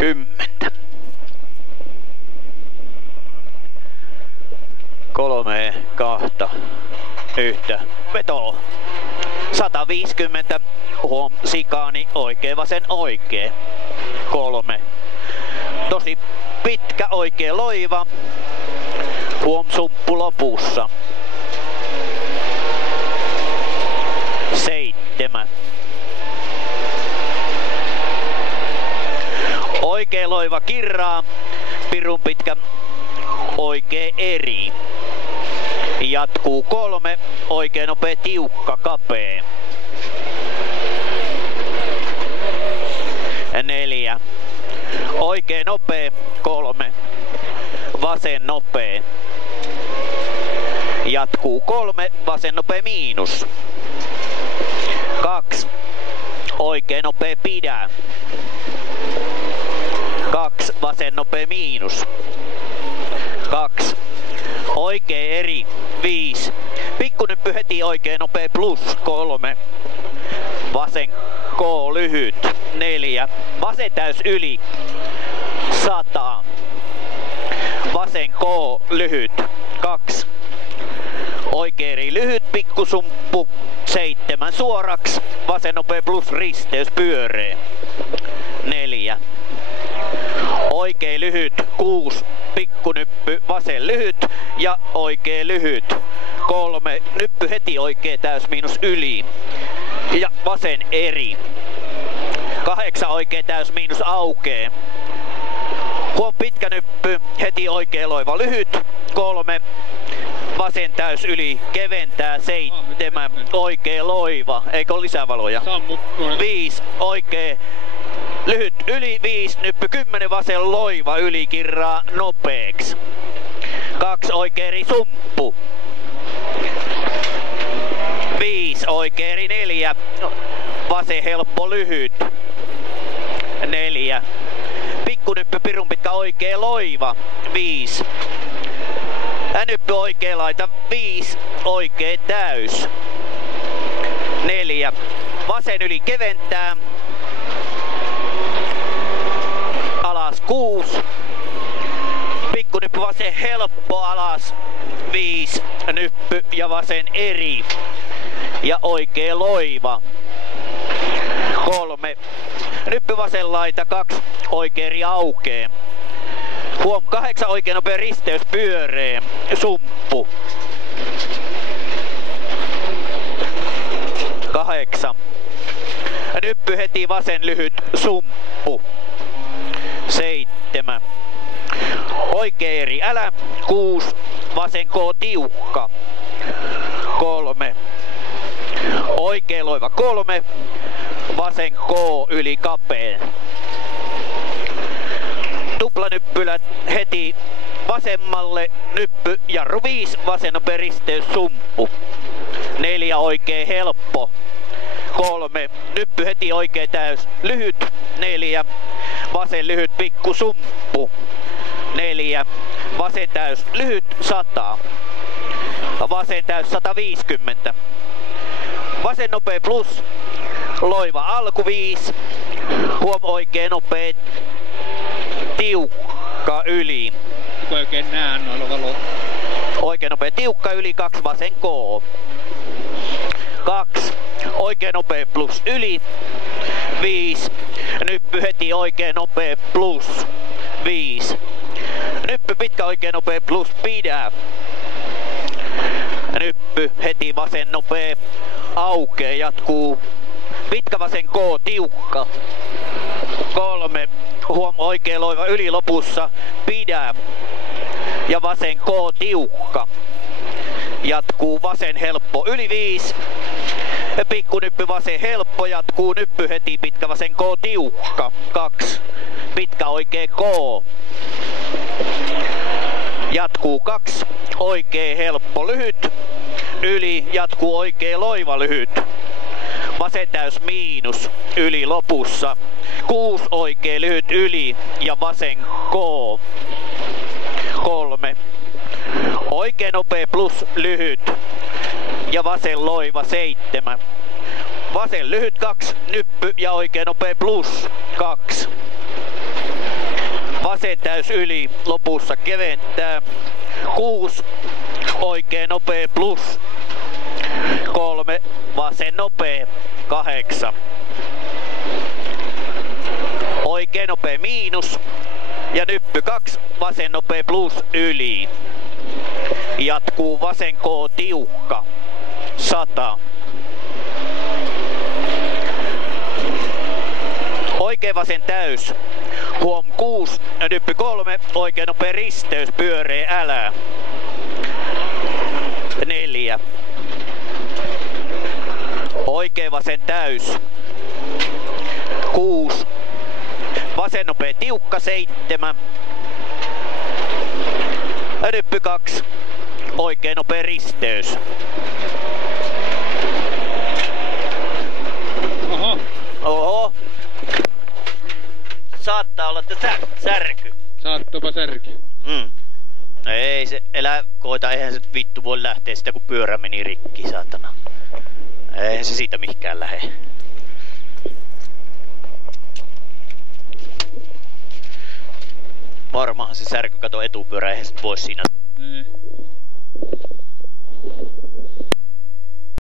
10. 3, 2, 1. Veto. 150. Huom, sikaani. Oikee, vasen, oikee. 3. Tosi pitkä oikee loiva. Huom, sumppu lopussa. 7. Oikee loiva kirraa. Pirun pitkä oikee eri. Jatkuu 3. Oikee nopea tiukka kapee. 4. Oikee nopea 3. Vasen nopea. Jatkuu 3. Vasen nopea miinus. 2. Oikee nopea pidä. 2. Vasen nopea miinus. 2. Oikee eri 5. Pikkunyppy heti oikee nopea plus 3. Vasen K lyhyt 4. Vasen täys yli 100. Vasen K lyhyt 2. Oikee eri lyhyt pikkusumppu 7 suoraks. Vasen nopea plus risteys pyöree 4. Oikee lyhyt 6. Pikkunyppy vasen lyhyt ja oikee lyhyt 3. Nyppy heti oikee täys miinus yli ja vasen eri. 8 oikee täys miinus aukee. Huom, pitkä nyppy heti oikee loiva lyhyt 3. Vasen täys yli keventää 7. Oikee loiva. Eikö ole lisävaloja? 5 oikee lyhyt yli 5. Nyppy 10. Vasen loiva yli kirraa nopeeks. 2 oikee eri sumppu. 5 oikee eri 4. Vasen helppo lyhyt 4. Pikkunyppy pirun pitkä oikee loiva 5. Nyppy oikee laita 5. Oikee täys 4. Vasen yli keventää. Alas 6. Pikkunyppy vasen helppo alas 5. Nyppy ja vasen eri. Ja oikee loiva 3. Nyppy vasen laita 2. Oikee eri aukee. Huom, 8 oikee nopea risteys pyöree. Sumppu. 8. Nyppy heti vasen lyhyt sumppu. 7. Oikee eri älä 6. Vasen K tiukka 3. Oikee loiva 3. Vasen K yli kapeen. Tuplanyppylät heti vasemmalle. Nyppy jarru 5. Vasen nopea risteys sumppu. 4 oikee helppo. 3. Nyppy heti oikee täys lyhyt 4. Vasen lyhyt pikku sumppu 4. Vasen täys lyhyt 100. Vasen täys 150. Vasen nopea plus loiva alku 5. Huom, oikee nopea tiukka yli. Oikein näe noilla valoilla. Oikee nopea tiukka yli 2. Vasen K. 2. Oikee nopea plus yli 5. Nyppy heti oikee nopea plus 5. Nyppy pitkä oikee nopea plus pidä. Nyppy heti vasen nopea aukee. Jatkuu pitkä vasen K tiukka 3. Huom, oikee loiva yli lopussa pidä. Ja vasen K tiukka. Jatkuu vasen helppo yli 5. Pikkunyppy vasen helppo. Jatkuu nyppy heti pitkä vasen K tiukka 2. Pitkä oikee K. Jatkuu 2. Oikee helppo lyhyt yli. Jatkuu oikee loiva lyhyt. Vasen täys miinus yli lopussa. 6 oikee lyhyt yli ja vasen K. 3. Oikee nopea plus lyhyt ja vasen loiva 7. Vasen lyhyt 2, nyppy ja oikee nopea plus 2. vasen täys yli, lopussa keventää. 6, oikea nopea plus. 3, vasen nopea, 8. Oikea nopea miinus. Ja nyppy 2, vasen nopea plus yli. Jatkuu vasen K tiukka, 100. Oikea vasen täys. Huom 6, nyppy 3, oikea nopea risteys, pyöreä älä. 4. Oikea vasen täys. 6. Vasen nopea tiukka, 7. Nyppy 2. Oikea nopea risteys. Oho. Saattaa olla, että särky. Saattopa särky. Ei se, elä koita, eihän se vittu voi lähteä sitä, kun pyörä meni rikki, saatana. Eihän se siitä mihinkään lähe. Varmahan se särky, kato etupyörä, eihän se voi siinä.